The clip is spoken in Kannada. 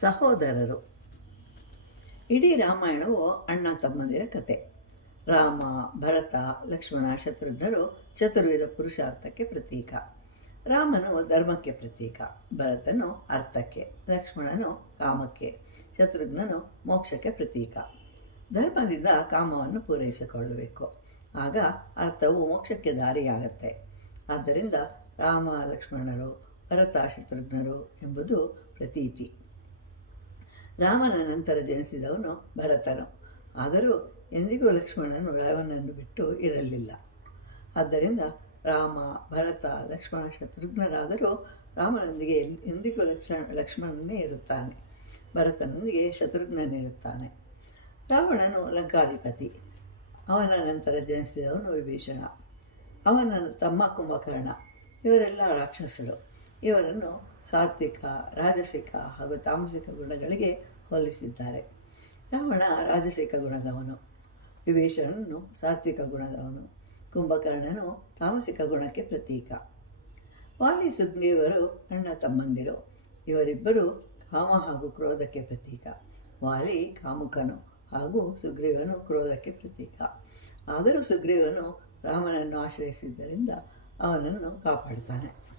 ಸಹೋದರರು. ಇಡೀ ರಾಮಾಯಣವು ಅಣ್ಣ ತಮ್ಮಂದಿರ ಕತೆ. ರಾಮ, ಭರತ, ಲಕ್ಷ್ಮಣ, ಶತ್ರುಘ್ನರು ಚತುರ್ವಿಧ ಪುರುಷಾರ್ಥಕ್ಕೆ ಪ್ರತೀಕ. ರಾಮನು ಧರ್ಮಕ್ಕೆ ಪ್ರತೀಕ, ಭರತನು ಅರ್ಥಕ್ಕೆ, ಲಕ್ಷ್ಮಣನು ಕಾಮಕ್ಕೆ, ಶತ್ರುಘ್ನನು ಮೋಕ್ಷಕ್ಕೆ ಪ್ರತೀಕ. ಧರ್ಮದಿಂದ ಕಾಮವನ್ನು ಪೂರೈಸಿಕೊಳ್ಳಬೇಕು, ಆಗ ಅರ್ಥವು ಮೋಕ್ಷಕ್ಕೆ ದಾರಿಯಾಗತ್ತೆ. ಆದ್ದರಿಂದ ರಾಮ, ಲಕ್ಷ್ಮಣರು, ಭರತ, ಶತ್ರುಘ್ನರು ಎಂಬುದು ಪ್ರತೀತಿ. ರಾಮನ ನಂತರ ಜನಿಸಿದವನು ಭರತನು. ಆದರೂ ಎಂದಿಗೂ ಲಕ್ಷ್ಮಣನು ರಾಮನನ್ನು ಬಿಟ್ಟು ಇರಲಿಲ್ಲ. ಆದ್ದರಿಂದ ರಾಮ, ಭರತ, ಲಕ್ಷ್ಮಣ, ಶತ್ರುಘ್ನರಾದರೂ ರಾಮನೊಂದಿಗೆ ಎಂದಿಗೂ ಲಕ್ಷ್ಮಣನೇ ಇರುತ್ತಾನೆ, ಭರತನೊಂದಿಗೆ ಶತ್ರುಘ್ನನಿರುತ್ತಾನೆ. ರಾವಣನು ಲಂಕಾಧಿಪತಿ. ಅವನ ನಂತರ ಜನಿಸಿದವನು ವಿಭೀಷಣ. ಅವನ ತಮ್ಮ ಕುಂಭಕರ್ಣ. ಇವರೆಲ್ಲ ರಾಕ್ಷಸರು. ಇವರನ್ನು ಸಾತ್ವಿಕ, ರಾಜಸಿಕ ಹಾಗೂ ತಾಮಸಿಕ ಗುಣಗಳಿಗೆ ಹೋಲಿಸಿದ್ದಾರೆ. ರಾವಣ ರಾಜಸಿಕ ಗುಣದವನು, ವಿಭೀಷಣನು ಸಾತ್ವಿಕ ಗುಣದವನು, ಕುಂಭಕರ್ಣನು ತಾಮಸಿಕ ಗುಣಕ್ಕೆ ಪ್ರತೀಕ. ವಾಲಿ, ಸುಗ್ರೀವರು ಅಣ್ಣ ತಮ್ಮಂದಿರು. ಇವರಿಬ್ಬರು ಕಾಮ ಹಾಗೂ ಕ್ರೋಧಕ್ಕೆ ಪ್ರತೀಕ. ವಾಲಿ ಕಾಮುಕನು ಹಾಗೂ ಸುಗ್ರೀವನು ಕ್ರೋಧಕ್ಕೆ ಪ್ರತೀಕ. ಆದರೂ ಸುಗ್ರೀವನು ರಾಮನನ್ನು ಆಶ್ರಯಿಸಿದ್ದರಿಂದ ಅವನನ್ನು ಕಾಪಾಡುತ್ತಾನೆ.